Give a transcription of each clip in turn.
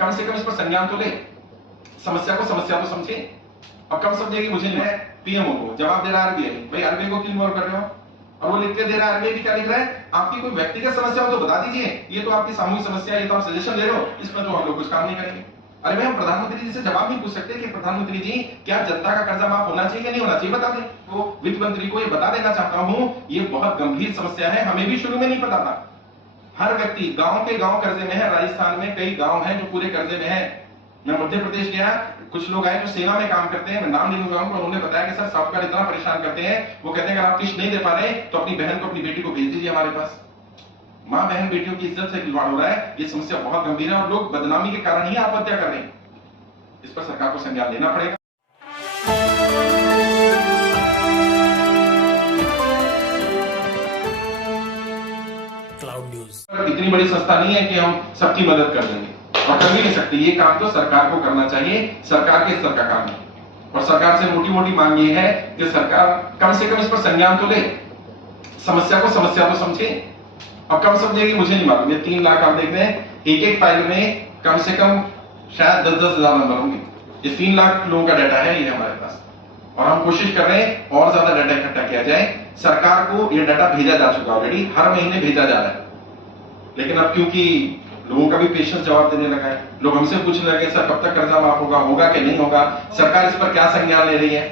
कम से कम इस पर संज्ञान तो ले, समस्या तो समझे। अब कम समझेगी मुझे नहीं है। पीएमओ को जवाब दे रहा है आरबीआई, भाई आरबीआई को क्यों इग्नोर कर रहे हो? और वो लिख के दे रहा है, आरबीआई भी क्या लिख रहा है, आपकी कोई व्यक्तिगत समस्या हो तो बता दीजिए, ये तो आपकी सामूहिक समस्या है, ये तो आप सजेशन दे रहे हो, इसमें तो हम लोग कुछ काम नहीं करेंगे। अरे भाई हम प्रधानमंत्री जी से जवाब नहीं पूछ सकते कि प्रधानमंत्री जी क्या जनता का कर्जा माफ होना चाहिए या नहीं होना चाहिए, बता दें। तो वित्त मंत्री को ये बता देना चाहता हूं, ये बहुत गंभीर समस्या है, हमें भी शुरू में नहीं पता था। हर व्यक्ति गांव के गांव कर्जे में है। राजस्थान में कई गांव हैं जो पूरे कर्जे में है। मैं मध्य प्रदेश गया, कुछ लोग आए जो सेना में काम करते हैं, मैं नाम नहीं लूंगा, उन्होंने बताया कि सर साहूकार इतना परेशान करते हैं, वो कहते हैं अगर आप किस्त नहीं दे पा रहे तो अपनी बहन को अपनी बेटी को भेज दीजिए हमारे पास। मां बहन बेटियों की इज्जत से खिलवाड़ हो रहा है, ये समस्या बहुत गंभीर है और लोग बदनामी के कारण ही आत्महत्या कर रहे हैं। इस पर सरकार को संज्ञान लेना पड़ेगा। क्लाउड न्यूज इतनी बड़ी संस्था नहीं है कि हम सबकी मदद कर देंगे, और कर भी नहीं सकते। ये काम तो सरकार को करना चाहिए, सरकार के स्तर का काम है। और सरकार से मोटी मोटी मांग ये है कि सरकार कम से कम इस पर संज्ञान तो ले, समस्या तो समझे। अब कम समझेगी मुझे नहीं मालूम। ये 3 लाख आप देख रहे हैं, एक फाइल में कम से कम शायद 10-10 हजार नंबर होंगे। ये 3 लाख लोगों का डाटा है ये हमारे पास, और हम कोशिश कर रहे हैं और ज्यादा डाटा इकट्ठा किया जाए। सरकार को ये डाटा भेजा जा चुका ऑलरेडी, हर महीने भेजा जा रहा है, लेकिन अब क्योंकि लोगों का भी पेशेंस जवाब देने लगा है, लोग हमसे पूछने लगे सर कब तक कर्जा माफ होगा कि नहीं होगा, सरकार इस पर क्या संज्ञान ले रही है।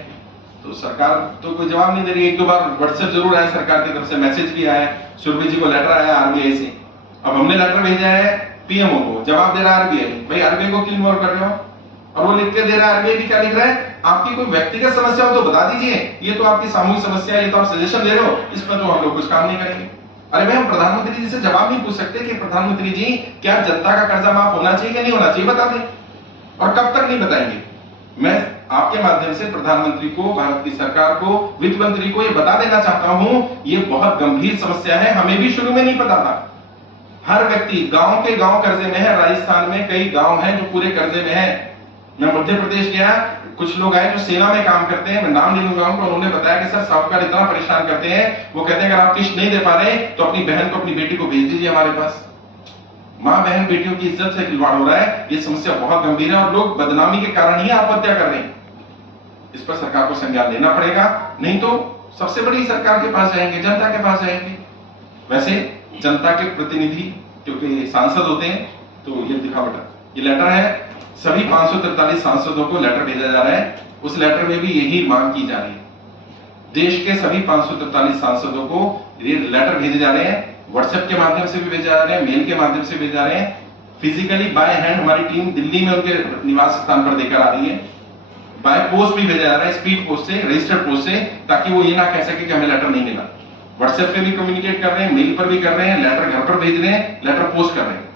तो सरकार तो कोई जवाब नहीं दे रही। 1-2 बार व्हाट्सएप जरूर आया सरकार की तरफ से, मैसेज भी आया, सुरभि जी को लेटर आया आरबीआई से। अब हमने लेटर भेजा है पीएमओ को, जवाब दे रहा है आरबीआई, भाई आरबीआई को क्यों इग्नोर कर रहे हो? और वो लिख के दे रहा है, आरबीआई भी क्या लिख रहा है, आपकी कोई व्यक्तिगत समस्या हो तो बता दीजिए, ये तो आपकी सामूहिक समस्या है, ये तो आप सजेशन दे रहे हो, इसमें तो हम लोग कुछ काम नहीं करेंगे। अरे भाई हम प्रधानमंत्री जी से जवाब नहीं पूछ सकते कि प्रधानमंत्री जी क्या जनता का कर्जा माफ होना चाहिए या नहीं होना चाहिए, बता दें। और कब तक नहीं बताएंगे। मैं आपके माध्यम से प्रधानमंत्री को, भारत की सरकार को, वित्त मंत्री को ये बता देना चाहता हूं, ये बहुत गंभीर समस्या है, हमें भी शुरू में नहीं पता था। हर व्यक्ति गांव के गांव कर्जे में है। राजस्थान में कई गांव हैं जो पूरे कर्जे में है। मैं मध्य प्रदेश गया, कुछ लोग आए जो सेना में काम करते हैं, मैं नाम नहीं लूंगा, उन्होंने बताया कि सर साहूकार इतना परेशान करते हैं, वो कहते हैं अगर आप किस्त नहीं दे पा रहे तो अपनी बहन को अपनी बेटी को भेज दीजिए हमारे पास। मां बहन बेटियों की इज्जत से खिलवाड़ हो रहा है, ये समस्या बहुत गंभीर है और लोग बदनामी के कारण ही आत्महत्या कर रहे हैं। इस पर सरकार को संज्ञान लेना पड़ेगा, नहीं तो सबसे बड़ी सरकार के पास जाएंगे, जनता के पास जाएंगे। वैसे जनता के प्रतिनिधि क्योंकि सांसद होते हैं, तो ये दिखा बेटा, ये लेटर है, सभी 543 सांसदों को लेटर भेजा जा रहा है। उस लेटर में भी यही मांग की जा रही है। देश के सभी 543 सांसदों को ये लेटर भेजे जा रहे हैं, व्हाट्सएप के माध्यम से भी भेजे जा रहे हैं, मेल के माध्यम से भेजे जा रहे हैं, फिजिकली बाय हैंड हमारी टीम दिल्ली में उनके निवास स्थान पर देकर आ रही है, बाय पोस्ट भी भेजा जा रहा है, स्पीड पोस्ट से, रजिस्टर्ड पोस्ट से, ताकि वो ये ना कह सके कि हमें लेटर नहीं मिला। व्हाट्सएप पे भी कम्युनिकेट कर रहे हैं, मेल पर भी कर रहे हैं, लेटर घर पर भेज रहे हैं, लेटर पोस्ट कर रहे हैं।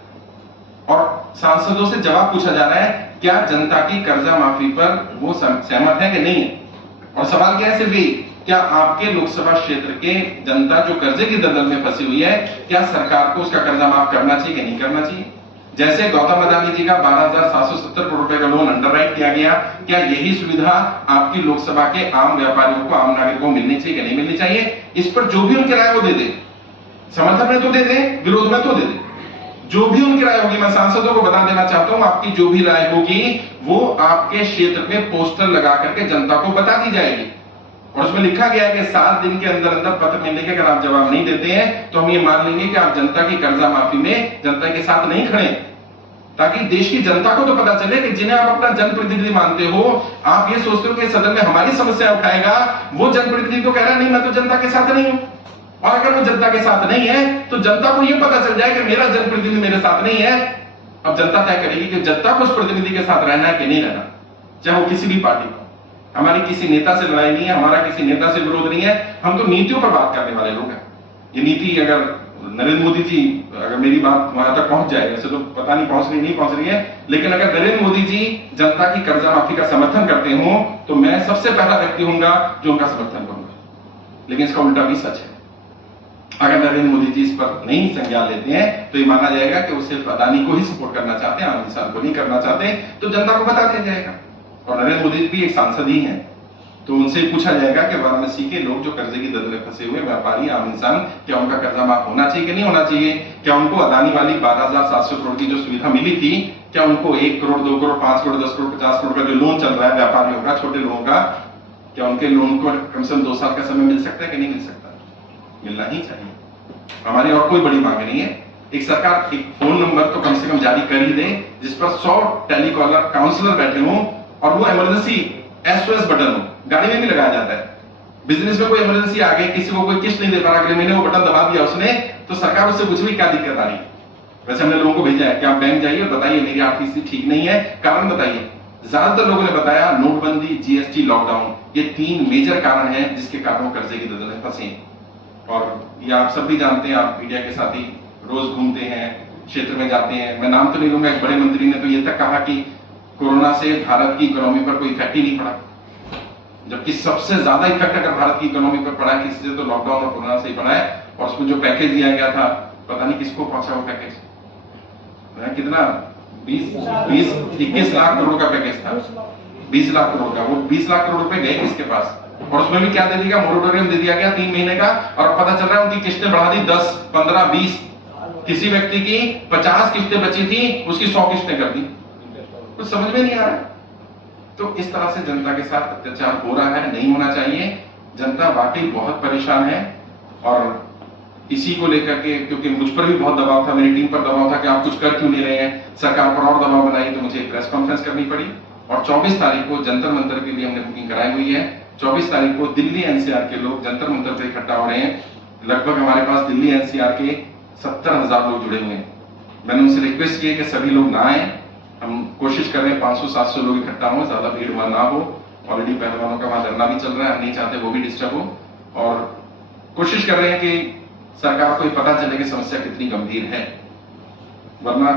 और सांसदों से जवाब पूछा जा रहा है, क्या जनता की कर्जा माफी पर वो सहमत है कि नहीं है। और सवाल क्या है, सिर्फ ये, क्या आपके लोकसभा क्षेत्र के जनता जो कर्जे की दलदल में फंसी हुई है, क्या सरकार को उसका कर्जा माफ करना चाहिए कि नहीं करना चाहिए। जैसे गौतम अदानी जी का 12,770 करोड़ रुपए का लोन अंडरराइट किया गया, क्या यही सुविधा आपकी लोकसभा के आम व्यापारियों को, आम नागरिकों को मिलनी चाहिए कि नहीं मिलनी चाहिए। इस पर जो भी उनकी राय वो दे दे, समर्थन में तो दे दे, विरोध में तो दे दे, जो भी उनकी राय होगी। मैं सांसदों को बता देना चाहता हूं, आपकी जो भी राय होगी वो आपके क्षेत्र में पोस्टर लगा करके जनता को बता दी जाएगी। और उसमें लिखा गया है कि 7 दिन के अंदर अंदर पत्र मिलने के अगर आप जवाब नहीं देते हैं तो हम ये मान लेंगे कि आप जनता की कर्जा माफी में जनता के साथ नहीं खड़े। ताकि देश की जनता को तो पता चले कि जिन्हें आप अपना जनप्रतिनिधि मानते हो, आप ये सोचते हो कि सदन में हमारी समस्या उठाएगा, वो जनप्रतिनिधि तो कह रहा नहीं मैं तो जनता के साथ नहीं हूं। और अगर वो जनता के साथ नहीं है तो जनता को यह पता चल जाए कि मेरा जनप्रतिनिधि मेरे साथ नहीं है। अब जनता तय करेगी कि जनता को उस प्रतिनिधि के साथ रहना है कि नहीं रहना, चाहे वो किसी भी पार्टी का। हमारी किसी नेता से लड़ाई नहीं है, हमारा किसी नेता से विरोध नहीं है, हम तो नीतियों पर बात करने वाले लोग हैं। ये नीति अगर नरेंद्र मोदी जी, अगर मेरी बात वहां तक पहुंच जाए, वैसे तो पता नहीं पहुंच रही है, लेकिन अगर नरेंद्र मोदी जी जनता की कर्जा माफी का समर्थन करते हो तो मैं सबसे पहला व्यक्ति होऊंगा जो उनका समर्थन करूंगा। लेकिन इसका उल्टा भी सच है। अगर नरेंद्र मोदी जी इस पर नहीं संज्ञान लेते हैं तो ये माना जाएगा कि वो सिर्फ अदानी को ही सपोर्ट करना चाहते हैं, आम इंसान को नहीं करना चाहते, तो जनता को बता दिया जाएगा। और नरेंद्र मोदी भी एक सांसद ही हैं, तो उनसे पूछा जाएगा कि वाराणसी के लोग जो कर्जे की दलदल में फंसे हुए व्यापारी आम इंसान, क्या उनका कर्जा माफ होना चाहिए कि नहीं होना चाहिए? क्या उनको अदानी वाली 12,700 करोड़ की जो सुविधा मिली थी, क्या उनको 1 करोड़ 2 करोड़ 5 करोड़ 10 करोड़ 50 करोड़ का जो लोन चल रहा है व्यापारियों का, छोटे लोगों का, क्या उनके लोन को कम से कम 2 साल का समय मिल सकता है कि नहीं मिल सकता? मिलना ही चाहिए। हमारी और कोई बड़ी मांग नहीं है। एक सरकार एक फोन नंबर तो कम से कम जारी कर ही दे जिस पर 100 टेलीकॉलर काउंसलर बैठे हों और वो इमरजेंसी SOS बटन हो, गाड़ी में भी लगाया जाता है। बिजनेस में कोई इमरजेंसी आ गई, किसी को कोई किस्त नहीं दे पा रहा, अगले महीने वो बटन दबा दिया उसने, तो सरकार उससे पूछ रही क्या दिक्कत आ रही है। वैसे हमने लोगों को भेजा है कि आप बैंक जाइए और बताइए मेरी आर्थिक स्थिति ठीक नहीं है, कारण बताइए। ज्यादातर लोगों ने बताया नोटबंदी, GST, लॉकडाउन, ये 3 मेजर कारण हैं जिसके कारण वो कर्जे की दलदल में फंसे। और ये आप सब भी जानते हैं, आप मीडिया के साथ ही रोज घूमते हैं, क्षेत्र में जाते हैं। मैं नाम तो नहीं लूंगा, एक बड़े मंत्री ने तो ये तक कहा कि कोरोना से भारत की इकोनॉमी पर कोई इफेक्ट ही नहीं पड़ा, जबकि सबसे ज्यादा इफेक्ट अगर भारत की इकोनॉमी पर पड़ा किसी से तो लॉकडाउन और कोरोना से ही पड़ा है। और उसमें जो पैकेज दिया गया था, पता नहीं किसको पहुंचा वो पैकेज, कितना 21 लाख करोड़ का पैकेज था, 20 लाख करोड़ का। वो 20 लाख करोड़ रुपए गए किसके पास? और उसमें भी क्या दे दिया, मोरेटोरियम दे दिया गया 3 महीने का, और पता चल रहा है उनकी किस्तें बढ़ा दी 10, 15, 20। किसी व्यक्ति की 50 किस्तें बची थी, उसकी 100 किस्तें कर दी। कुछ समझ में नहीं आ रहा। तो इस तरह से जनता के साथ अत्याचार हो रहा है, नहीं होना चाहिए। जनता वाकई बहुत परेशान है और इसी को लेकर के, क्योंकि मुझ पर भी बहुत दबाव था, मेरी टीम पर दबाव था कि आप कुछ कर क्यों नहीं रहे हैं, सरकार पर और दबाव बनाई, तो मुझे प्रेस कॉन्फ्रेंस करनी पड़ी। और 24 तारीख को जंतर मंतर के लिए हमने बुकिंग कराई हुई है। 24 तारीख को दिल्ली NCR के लोग जंतर मंतर पर इकट्ठा हो रहे हैं। लगभग हमारे पास दिल्ली NCR के 70,000 लोग जुड़े हुए हैं। मैंने उनसे रिक्वेस्ट की है कि सभी लोग ना आए। हम कोशिश कर रहे हैं 500-700 लोग इकट्ठा हो, ज्यादा भीड़ वहां ना हो। ऑलरेडी पहलवानों का वहां धरना भी चल रहा है, हम नहीं चाहते वो भी डिस्टर्ब हो। और कोशिश कर रहे हैं कि सरकार को पता चले कि समस्या कितनी गंभीर है, वरना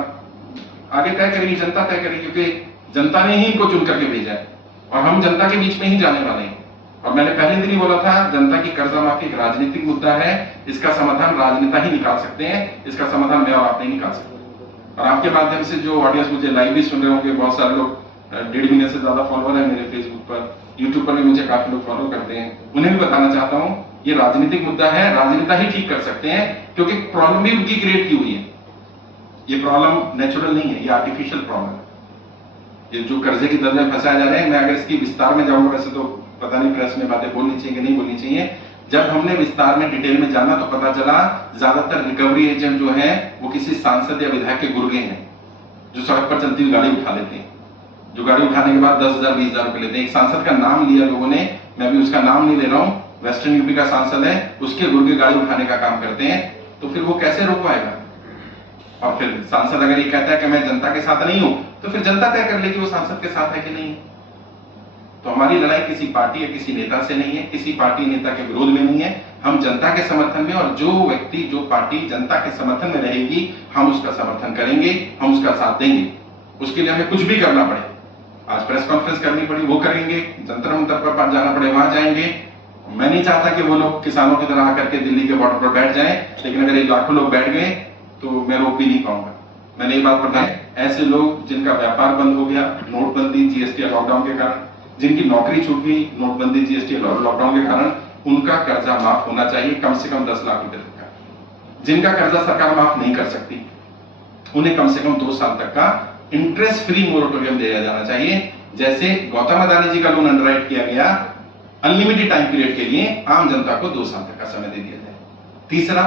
आगे तय करेगी जनता, तय करेगी, क्योंकि जनता ने ही इनको चुन करके भेजा है और हम जनता के बीच में ही जाने वाले हैं। और मैंने पहले दिन ही बोला था, जनता की कर्जा माफी एक राजनीतिक मुद्दा है, इसका समाधान राजनेता ही निकाल सकते हैं, इसका समाधान मैं और आप नहीं निकाल सकते। और आपके माध्यम से जो ऑडियंस मुझे लाइव भी सुन रहे होंगे, बहुत सारे लोग 1.5 मिलियन से ज्यादा फॉलोअर है मेरे फेसबुक पर, यूट्यूब पर भी मुझे काफी लोग फॉलो करते हैं, उन्हें भी बताना चाहता हूं ये राजनीतिक मुद्दा है, राजनेता ही ठीक कर सकते हैं, क्योंकि प्रॉब्लम भी उनकी क्रिएट की हुई है। ये प्रॉब्लम नेचुरल नहीं है, ये आर्टिफिशियल प्रॉब्लम है। ये जो कर्जे की दलदल में फंसाए जा रहे हैं, मैं अगर इसकी विस्तार में जाऊंगा, वैसे तो पता नहीं प्रेस में बातें बोलनी चाहिए कि नहीं बोलनी चाहिए। जब हमने विस्तार में डिटेल में जाना तो पता चला ज्यादातर रिकवरी एजेंट जो है वो किसी सांसद या विधायक के गुर्गे हैं, जो सड़क पर चलती हुई गाड़ी उठा लेते हैं, जो गाड़ी उठाने के बाद 10,000 20,000 रुपए लेते हैं। एक सांसद का नाम लिया लोगों ने, मैं भी उसका नाम नहीं ले रहा हूं, वेस्टर्न यूपी का सांसद है, उसके गुर्गे गाड़ी उठाने का काम करते हैं। तो फिर वो कैसे रोक पाएगा? और फिर सांसद अगर ये कहता है कि मैं जनता के साथ नहीं हूं, तो फिर जनता तय कर लेगी वो सांसद के साथ है कि नहीं। तो हमारी लड़ाई किसी पार्टी या किसी नेता से नहीं है, किसी पार्टी नेता के विरोध में नहीं है, हम जनता के समर्थन में, और जो व्यक्ति जो पार्टी जनता के समर्थन में रहेगी हम उसका समर्थन करेंगे, हम उसका साथ देंगे। उसके लिए हमें कुछ भी करना पड़े, आज प्रेस कॉन्फ्रेंस करनी पड़ी वो करेंगे, जंतर मंतर पर जाना पड़े वहां जाएंगे। मैं नहीं चाहता कि वो लोग किसानों की तरह आकर के दिल्ली के बॉर्डर पर बैठ जाएं, लेकिन अगर एक लाखों लोग बैठ गए तो मैं रोक भी नहीं पाऊंगा। मैंने ये बात बताई, ऐसे लोग जिनका व्यापार बंद हो गया नोटबंदी, GST या लॉकडाउन के कारण, जिनकी नौकरी छूट गई नोटबंदी, GST और लॉकडाउन के कारण, उनका कर्जा माफ होना चाहिए, कम से कम 10 लाख रुपए तक का। जिनका कर्जा सरकार माफ नहीं कर सकती उन्हें कम से कम 2 साल तक का इंटरेस्ट फ्री मोरेटोरियम दिया जाना चाहिए। जैसे गौतम अदानी जी का लोन अंडरराइट किया गया अनलिमिटेड टाइम पीरियड के लिए, आम जनता को 2 साल तक का समय दे दिया जाए। तीसरा,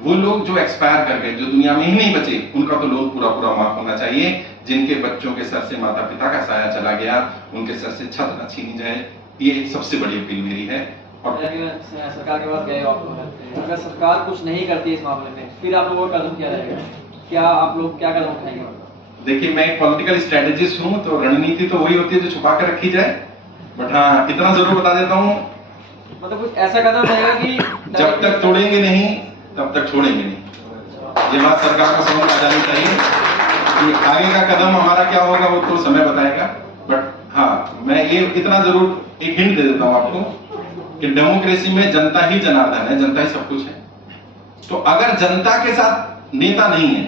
वो लोग जो एक्सपायर कर गए, जो दुनिया में ही नहीं बचे, उनका तो लोन पूरा पूरा माफ होना चाहिए। जिनके बच्चों के सर से माता पिता का साया चला गया, उनके सर से छत न छीनी जाए, ये सबसे बड़ी अपील मेरी है। और सरकार के पास गए, अगर सरकार कुछ नहीं करती इस मामले में, फिर आप लोगों का कदम क्या रहेगा? क्या आप लोग क्या कदम उठाएंगे? देखिए, मैं एक पॉलिटिकल स्ट्रेटेजिस्ट हूं, तो रणनीति तो वही होती है जो छुपा कर रखी जाए, बट हाँ इतना जरूर बता देता हूं, मतलब कुछ ऐसा कदम रहेगा कि जब तक तोड़ेंगे नहीं तब तक छोड़ेंगे नहीं। ये बात सरकार को समझ आ जानी चाहिए कि आगे का कदम हमारा क्या होगा वो तो समय बताएगा। बट हाँ, मैं ये इतना जरूर एक हिंट दे देता हूं आपको कि डेमोक्रेसी में जनता ही जनार्दन है, जनता ही सब कुछ है। तो अगर जनता के साथ नेता नहीं है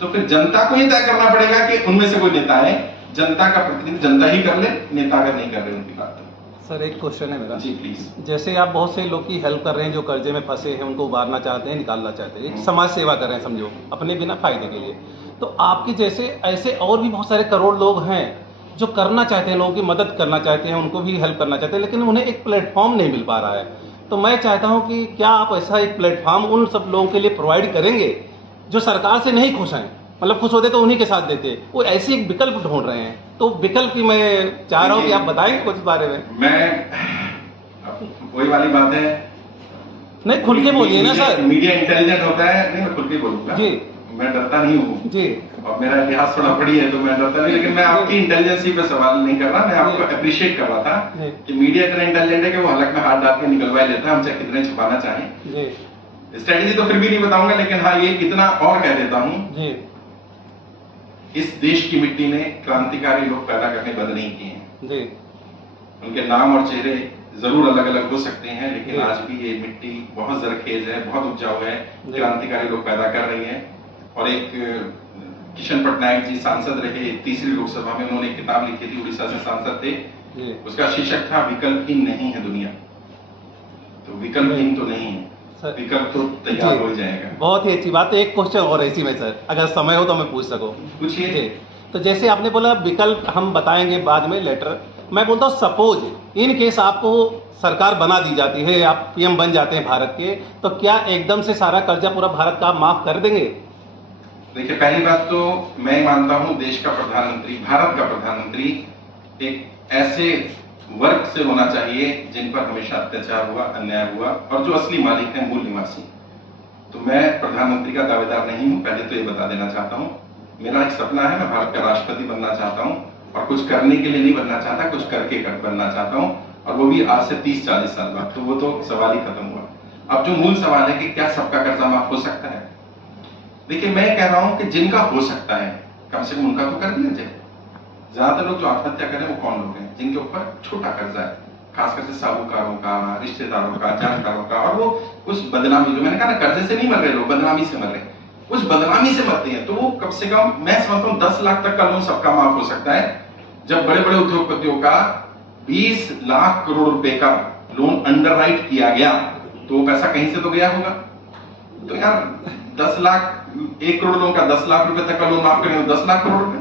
तो फिर जनता को ही तय करना पड़ेगा कि उनमें से कोई नेता है, जनता का प्रतिनिधि जनता ही कर ले, नेता अगर नहीं कर रहे उनकी बात। सर एक क्वेश्चन है मेरा। जी प्लीज। जैसे आप बहुत से लोग की हेल्प कर रहे हैं जो कर्जे में फंसे हैं, उनको उबारना चाहते हैं, निकालना चाहते हैं, एक समाज सेवा कर रहे हैं समझो, अपने बिना फायदे के लिए। तो आपके जैसे ऐसे और भी बहुत सारे करोड़ लोग हैं जो करना चाहते हैं, लोगों की मदद करना चाहते हैं, उनको भी हेल्प करना चाहते हैं, लेकिन उन्हें एक प्लेटफॉर्म नहीं मिल पा रहा है। तो मैं चाहता हूं कि क्या आप ऐसा एक प्लेटफॉर्म उन सब लोगों के लिए प्रोवाइड करेंगे जो सरकार से नहीं खुश हैं, मतलब खुश होते तो उन्हीं के साथ देते, वो ऐसे एक विकल्प ढूंढ रहे हैं। तो विकल्प की मैं चाह रहा हूँ कि आप बताएंगे कुछ बारे में। वही वाली बात है, नहीं खुल के बोलिए ना सर। मीडिया इंटेलिजेंट होता है, नहीं मैं खुल के बोलूंगा जी, मैं डरता नहीं हूँ जी, और मेरा इतिहास थोड़ा बड़ी है तो मैं डरता नहीं, लेकिन मैं आपकी इंटेलिजेंसी पे सवाल नहीं कर रहा, मैं आपको अप्रिशिएट कर रहा था कि मीडिया इतना इंटेलिजेंट है कि वो हलक में हाथ डाल के निकलवा लेता है, हम चाहे कितने छुपाना चाहें। स्ट्रेटेजी तो फिर भी नहीं बताऊंगा, लेकिन हाँ ये इतना और कह देता हूँ, इस देश की मिट्टी ने क्रांतिकारी लोग पैदा करने बंद नहीं किए हैं। उनके नाम और चेहरे जरूर अलग अलग हो सकते हैं, लेकिन आज भी ये मिट्टी बहुत जरखेज है, बहुत उपजाऊ है, क्रांतिकारी लोग पैदा कर रही है। और एक किशन पटनायक जी सांसद रहे 3री लोकसभा में, उन्होंने एक किताब लिखी थी, उड़ीसा से सांसद थे, उसका शीर्षक था विकल्पहीन नहीं है दुनिया। तो विकल्पहीन तो नहीं है, विकल्प तो तैयार हो जाएगा। बहुत ही अच्छी बात है। एक क्वेश्चन और है इसी में सर, अगर समय हो तो मैं पूछ सकूं। पूछिए। तो जैसे आपने बोला विकल्प हम बताएंगे बाद में लेटर, मैं बोलता हूँ सपोज इन केस आपको सरकार बना दी जाती है, आप पीएम बन जाते हैं भारत के, तो क्या एकदम से सारा कर्जा पूरा भारत का माफ कर देंगे? देखिए पहली बात तो मैं मानता हूं देश का प्रधानमंत्री, भारत का प्रधानमंत्री एक ऐसे वर्ग से होना चाहिए जिन पर हमेशा अत्याचार हुआ, अन्याय हुआ और जो असली मालिक है मूल निवासी। तो मैं प्रधानमंत्री का दावेदार नहीं हूं, पहले तो ये बता देना चाहता हूं। मेरा एक सपना है, मैं भारत का राष्ट्रपति बनना चाहता हूं और कुछ करने के लिए नहीं बनना चाहता, कुछ करके बनना चाहता हूं, और वो भी आज से 30-40 साल बाद। तो वो तो सवाल ही खत्म हुआ। अब जो मूल सवाल है कि क्या सबका कर्जा माफ हो सकता है, देखिए मैं कह रहा हूं कि जिनका हो सकता है कम से कम उनका तो कर दिया जाए। ज्यादातर लोग जो आत्महत्या करें वो कौन लोग हैं? जिनके ऊपर छोटा कर्जा है, खासकर से साहूकारों का, रिश्तेदारों का, जानकारों का, और वो उस बदनामी, जो मैंने कहा ना कर्जे से नहीं मर रहे लोग, बदनामी से मर रहे हैं, उस बदनामी से मरते हैं। तो वो कम से कम मैं समझता हूँ 10 लाख तक का लोन सबका माफ हो सकता है। जब बड़े बड़े उद्योगपतियों का 20 लाख करोड़ रुपए का लोन अंडरराइट किया गया तो वो पैसा कहीं से तो गया होगा। तो यार 10 लाख, 1 करोड़ लोगों का 10 लाख रुपए तक का लोन माफ करेंगे तो 10 लाख करोड़ रुपए,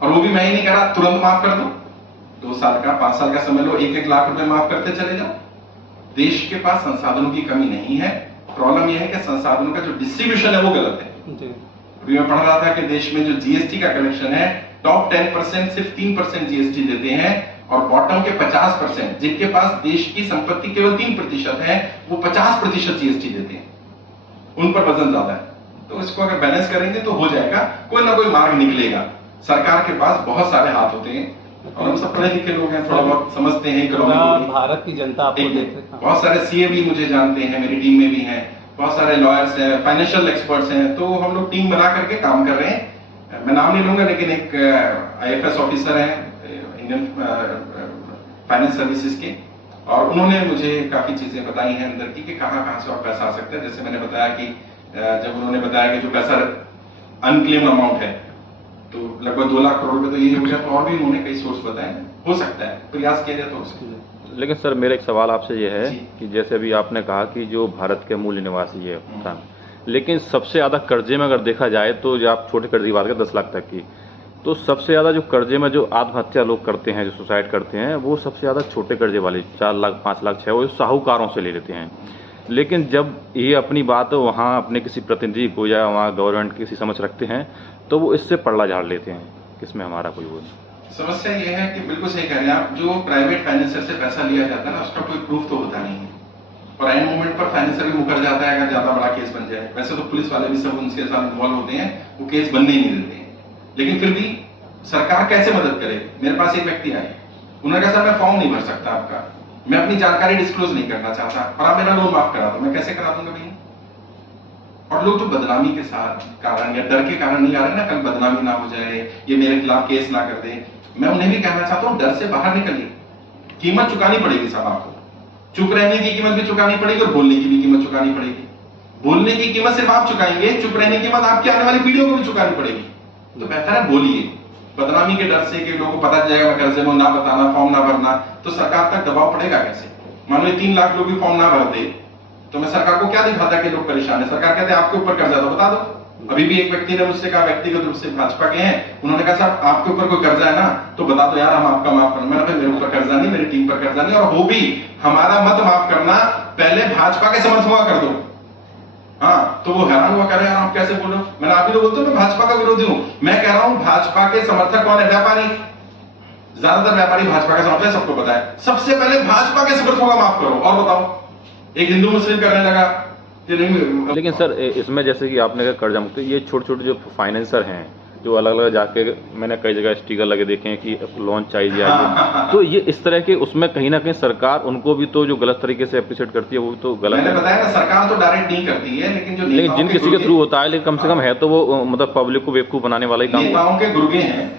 और वो भी मैं ही नहीं कह रहा तुरंत माफ कर दो, 2 साल का 5 साल का समय लो, 1-1 लाख रुपए माफ करते चले जाओ। देश के पास संसाधनों की कमी नहीं है, प्रॉब्लम यह है कि संसाधनों का जो डिस्ट्रीब्यूशन है वो गलत है। अभी मैं पढ़ रहा था कि देश में जो जीएसटी का कलेक्शन है, टॉप 10% सिर्फ 3% जीएसटी देते हैं और बॉटम के 50% जिनके पास देश की संपत्ति केवल 3% है वो 50% जीएसटी देते हैं, उन पर वजन ज्यादा है। तो इसको अगर बैलेंस करेंगे तो हो जाएगा, कोई ना कोई मार्ग निकलेगा। सरकार के पास बहुत सारे हाथ होते हैं और हम सब पढ़े लिखे लोग हैं, थोड़ा बहुत समझते हैं इकोनॉमी। भारत की जनता आपको देख, बहुत सारे सीए भी मुझे जानते हैं, मेरी टीम में भी हैं, बहुत सारे लॉयर्स हैं, फाइनेंशियल एक्सपर्ट्स हैं, तो हम लोग टीम बना करके काम कर रहे हैं। मैं नाम नहीं लूंगा, लेकिन एक आईएफएस ऑफिसर है इंडियन फाइनेंस सर्विसेज के, और उन्होंने मुझे काफी चीजें बताई हैं अंदर की कि कहां से और पैसा आ सकता है। जैसे मैंने बताया कि जब उन्होंने बताया कि जो पैसा अनक्लेम अमाउंट है तो लगभग 2 लाख करोड़ रुपए, तो ये हो गया। तो और भी उन्होंने कई सोर्स बताए, हो सकता है, प्रयास किया जाए तो हो सकता है। लेकिन सर मेरा एक सवाल आपसे ये है कि जैसे अभी आपने कहा कि जो भारत के मूल निवासी है, लेकिन सबसे ज्यादा कर्जे में अगर देखा जाए तो जो आप छोटे कर्जे की बात करें 10 लाख तक की, तो सबसे ज्यादा जो कर्जे में जो आत्महत्या लोग करते हैं, जो सुसाइड करते हैं, वो सबसे ज्यादा छोटे कर्जे वाले 4 लाख 5 लाख 6, वो साहूकारों से ले लेते हैं। लेकिन जब ये अपनी बात वहाँ अपने किसी प्रतिनिधि को या वहाँ गवर्नमेंट किसी समझ रखते हैं तो वो इससे पड़ला झाड़ लेते हैं। इसमें हमारा कोई वो समस्या ये है कि बिल्कुल सही कह रहे हैं आप, जो प्राइवेट फाइनेंसर से पैसा लिया जाता है ना, उसका कोई प्रूफ तो होता नहीं है, और एंड मोमेंट पर फाइनेंसर भी मुकर जाता है अगर ज्यादा बड़ा केस बन जाए। वैसे तो पुलिस वाले भी सब उनके साथ इन्वॉल्व होते हैं, वो केस बनने ही नहीं देते हैं, लेकिन फिर भी सरकार कैसे मदद करे। मेरे पास एक व्यक्ति आए, उन्होंने कहा सर मैं फॉर्म नहीं भर सकता आपका, मैं अपनी जानकारी डिस्क्लोज नहीं करना चाहता और आप मेरा लोन माफ करा दो। मैं कैसे करा दूंगा भैया? और लोग जो बदनामी के साथ कारण या डर के कारण नहीं आ रहे ना, कल बदनामी ना हो जाए, ये मेरे खिलाफ केस ना कर दे, मैं उन्हें भी कहना चाहता हूँ डर से बाहर निकलिए। कीमत चुकानी पड़ेगी साहब आपको, चुप रहने की कीमत भी चुकानी पड़ेगी और बोलने की भी कीमत चुकानी पड़ेगी। बोलने की कीमत सिर्फ आप चुकाएंगे, चुप रहने की कीमत आपकी आने वाली पीढ़ियों को भी चुकानी पड़ेगी। तो बेहतर है बोलिए, बदनामी के डर से कि लोगों को पता चल जाएगा मैं कर्जे में, ना बताना, फॉर्म ना भरना, तो सरकार तक दबाव पड़ेगा कैसे? मान लो 3 लाख लोग भी फॉर्म ना भरते तो मैं सरकार को क्या दिखाता कि लोग परेशान है? सरकार कहते आपके ऊपर कर्जा तो बता दो। अभी भी एक व्यक्ति ने मुझसे कहा, व्यक्तिगत रूप से भाजपा के हैं, उन्होंने कहा साहब आपके ऊपर कोई कर्जा है ना तो बता दो यार, हम आपका माफ करना। मैंने मेरे ऊपर कर्जा नहीं, मेरी टीम पर कर्जा नहीं, और हो भी हमारा मत माफ करना, पहले भाजपा के समर्थकों का कर दो। हाँ, तो वो हैरान हुआ, कह रहे हैं आप कैसे बोल रहे हो? मैंने आप ही तो बोलते हो मैं भाजपा का विरोधी हूं। मैं कह रहा हूं भाजपा के समर्थक कौन है? व्यापारी। ज्यादातर व्यापारी भाजपा का समर्थक है, सबको पता है। सबसे पहले भाजपा के समर्थकों का माफ करो, और बताओ एक हिंदू मुस्लिम करने लगा कि नहीं। लेकिन सर इसमें जैसे कि आपने कहा कर्जा मुक्ति, ये छोटे छोटे जो फाइनेंसर हैं जो अलग अलग जाके, मैंने कई जगह स्टिकर लगे देखे हैं कि लोन चाहिए आइए, तो ये इस तरह के उसमें कहीं ना कहीं सरकार उनको भी तो जो गलत तरीके से अप्रिशिएट करती है वो भी तो गलत है। मैंने बताया ना, सरकार तो डायरेक्ट नहीं करती है, लेकिन जिन किसी के थ्रू होता है, लेकिन कम से कम है तो वो मतलब पब्लिक को बेवकूफ बनाने वाला ही काम। नेताओं के गुर्गे हैं।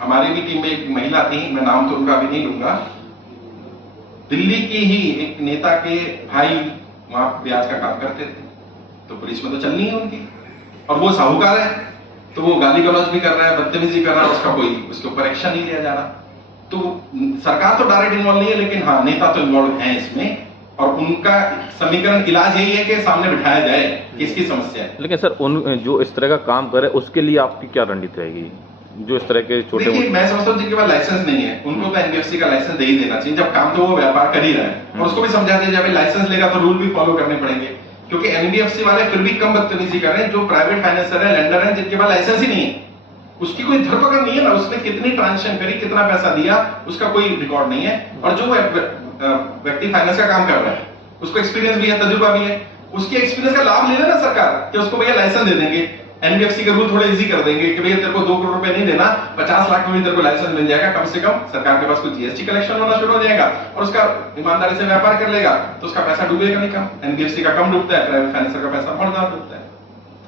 हमारी भी टीम में एक महिला थी, मैं नाम तो उनका भी नहीं लूंगा, दिल्ली की ही एक नेता के भाई वहां ब्याज का काम करते थे, तो पुलिस में तो चलनी है उनकी, और वो साहूकार है, तो वो गाली गलौज भी कर रहा है, बदतमीजी कर रहा है, उसका कोई उसके ऊपर एक्शन नहीं लिया जा रहा। तो सरकार तो डायरेक्ट इन्वॉल्व नहीं है, लेकिन हाँ नेता तो इन्वॉल्व है इसमें, और उनका समीकरण इलाज यही है कि सामने बिठाया जाए कि इसकी समस्या है। लेकिन सर उन जो इस तरह का काम करे उसके लिए आपकी क्या रणनीति रहेगी? जो इस तरह के छोटे, देखिए मैं समझता हूँ जिनके पास लाइसेंस नहीं है उनको तो एनबीएफसी का लाइसेंस दे ही देना चाहिए, जब काम तो वो व्यापार कर ही रहा है, और उसको भी समझा दिया जाए लाइसेंस लेगा तो रूल भी फॉलो करने पड़ेंगे, क्योंकि एनबीएफसी वाले फिर भी कम बदतमीजी कर रहे हैं। जो प्राइवेट फाइनेंसर है, लेंडर है, जिनके पास लाइसेंस ही नहीं है, उसकी कोई धरपकड़ नहीं है ना, उसने कितनी ट्रांजेक्शन करी, कितना पैसा दिया, उसका कोई रिकॉर्ड नहीं है। और जो व्यक्ति फाइनेंस का काम कर रहा है उसको एक्सपीरियंस भी है, तजुर्बा भी है, उसके एक्सपीरियंस का लाभ ले लेना सरकार कि उसको भैया लाइसेंस दे देंगे। एनबीएफसी के रूल थोड़े इजी कर देंगे कि भैया तेरे को 2 करोड़ रुपए नहीं देना, 50 लाख में भी तेरे को लाइसेंस मिल जाएगा, कम से कम सरकार के पास कुछ जीएसटी कलेक्शन होना शुरू हो जाएगा, और उसका ईमानदारी से व्यापार कर लेगा तो उसका पैसा डूबेगा नहीं कम। एनबीएफसी का कम डूबता है, प्राइवेट फाइनेंसर का पैसा बहुत ज्यादा डूबता है,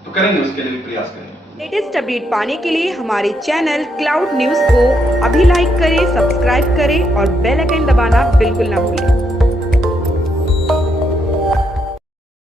तो करेंगे, उसके लिए भी प्रयास करेंगे। लेटेस्ट अपडेट पाने के लिए हमारे चैनल क्लाउड न्यूज को अभी लाइक करें, सब्सक्राइब करें और बेल आइकन दबाना बिल्कुल ना भूलें।